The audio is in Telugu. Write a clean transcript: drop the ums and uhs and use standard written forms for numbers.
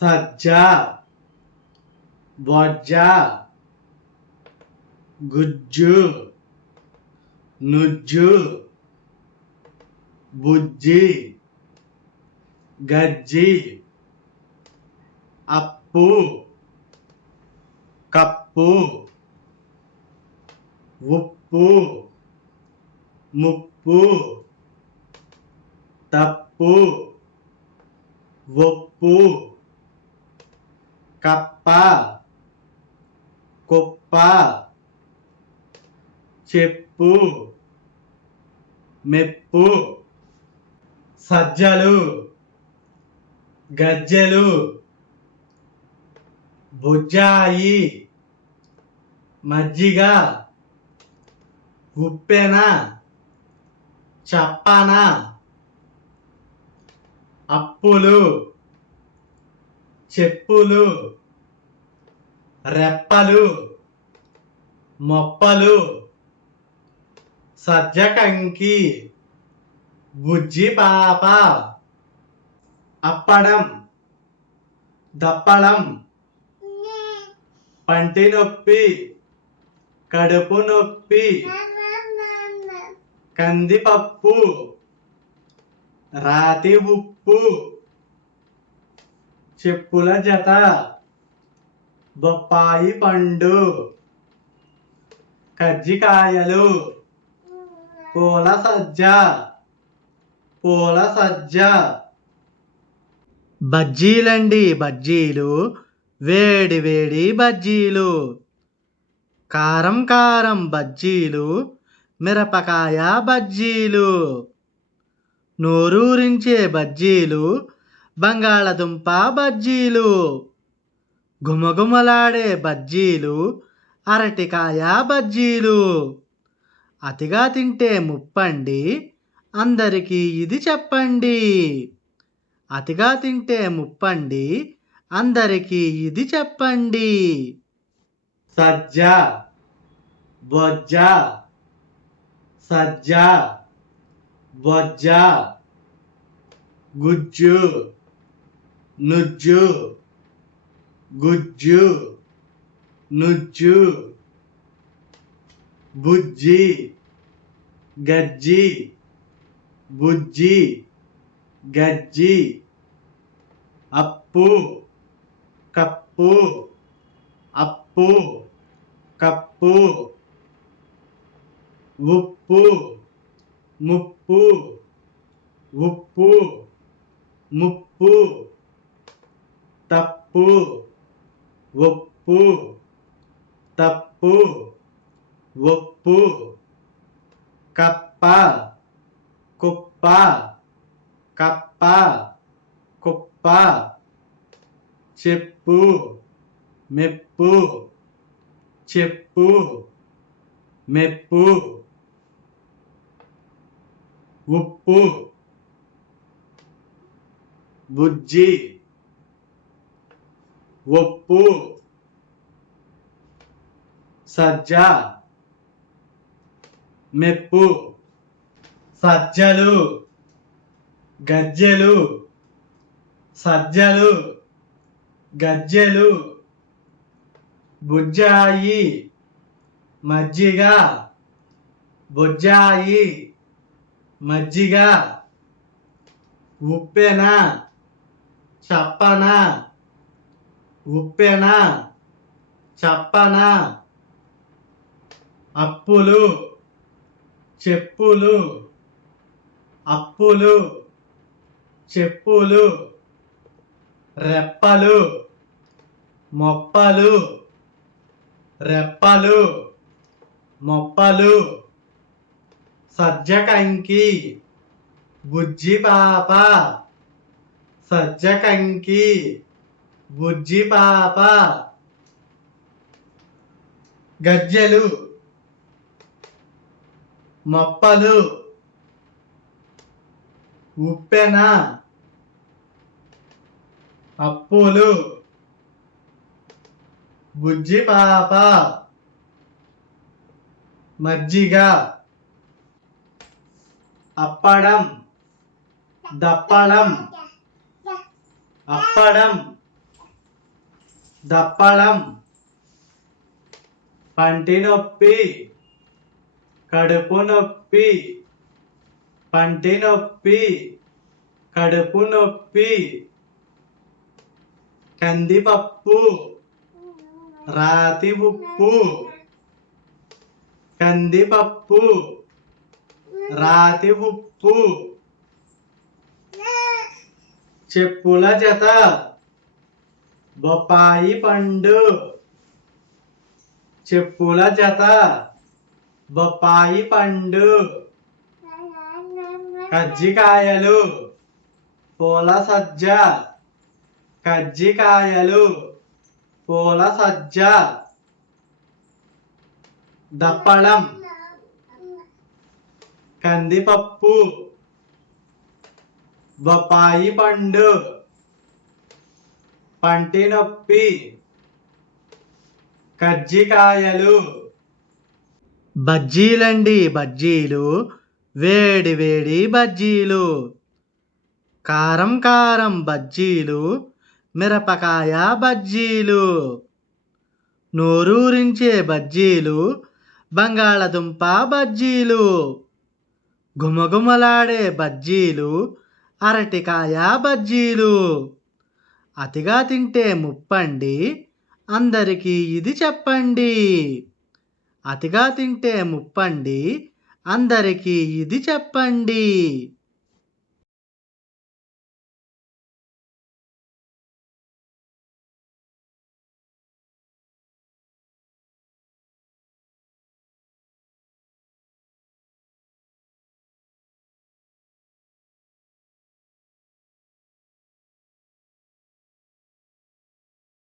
సజ్జ బొజ్జ గుజ్జు నుజ్జు బుజ్జి గజ్జి అప్పు కప్పు ఉప్పు ముప్పు తప్పు ఒప్పు కప్ప కుప్ప చెప్పు మెప్పు సజ్జలు గజ్జెలు బుజ్జాయి మజ్జిగ ఉప్పెన చప్పన అప్పులు చెప్పులు రెప్పలు మొప్పలు సజ్జకంకి బుజ్జి పాప అప్పడం దప్పడం పంటి నొప్పి కడుపు నొప్పి కందిపప్పు రాతి ఉప్పు చెప్పుల జత బొప్పాయి పండు కజ్జికాయలు పూల సజ్జ బజ్జీలండి బజ్జీలు వేడి వేడి బజ్జీలు కారం కారం బజ్జీలు మిరపకాయ బజ్జీలు నోరూరించే బజ్జీలు బంగాళదుంప బజ్జీలు గుమగుమలాడే బజ్జీలు అరటికాయ బజ్జీలు అతిగా తింటే ముప్పండి అందరికీ ఇది చెప్పండి అతిగా తింటే ముప్పండి అందరికీ ఇది చెప్పండి సజ్జ బొజ్జ సజ్జ బొజ్జ గుజ్జు నుజ్జు గుజ్జు నుజ్జు బుజ్జి గజ్జి బుజ్జి గజ్జి అప్పు కప్పు అప్పు కప్పు ఉప్పు ముప్పు ఉప్పు ముప్పు తప్పు ఒప్పు తప్పు ఒప్పు కప్ప కుప్ప కప్ప కుప్ప చెప్పు మెప్పు చెప్పు మెప్పు ఉప్పు బుజ్జి ఒప్పు సజ్జ మెప్పు సజ్జలు గజ్జెలు సజ్జలు గజ్జెలు బుజ్జాయి మజ్జిగ బుజ్జాయి మజ్జిగ ఉప్పెన చప్పన ఉప్పెన చప్పన అప్పులు చెప్పులు అప్పులు చెప్పులు రెప్పలు మొప్పలు రెప్పలు మొప్పలు సజ్జకంకి బుజ్జి పాప సజ్జకంకి బుజ్జి పాప గజ్జెలు మొప్పలు ఉప్పెన అప్పులు బుజ్జి పాప మజ్జిగ అప్పడం దప్పడం అప్పడం దప్పడం, పంటి నొప్పి, కడుపు నొప్పి, పంటి నొప్పి, కడుపు నొప్పి, కందిపప్పు, రాతి ఉప్పు, కందిపప్పు, రాతి ఉప్పు, చెప్పుల జత, బొప్పాయి పండు, చెప్పుల జత, బొప్పాయి పండు, కజ్జికాయలు, పూల సజ్జ, కజ్జికాయలు, పూల సజ్జ, దప్పడం, కందిపప్పు, బొప్పాయి పండు, పంటి నొప్పి, కజ్జికాయలు. బజ్జీలండి బజ్జీలు, వేడి వేడి బజ్జీలు, కారం కారం బజ్జీలు, మిరపకాయ బజ్జీలు, నోరూరించే బజ్జీలు, బంగాళదుంప బజ్జీలు, గుమగుమలాడే బజ్జీలు, అరటికాయ బజ్జీలు. అతిగా తింటే ముప్పండి, అందరికీ ఇది చెప్పండి. అతిగా తింటే ముప్పండి, అందరికీ ఇది చెప్పండి.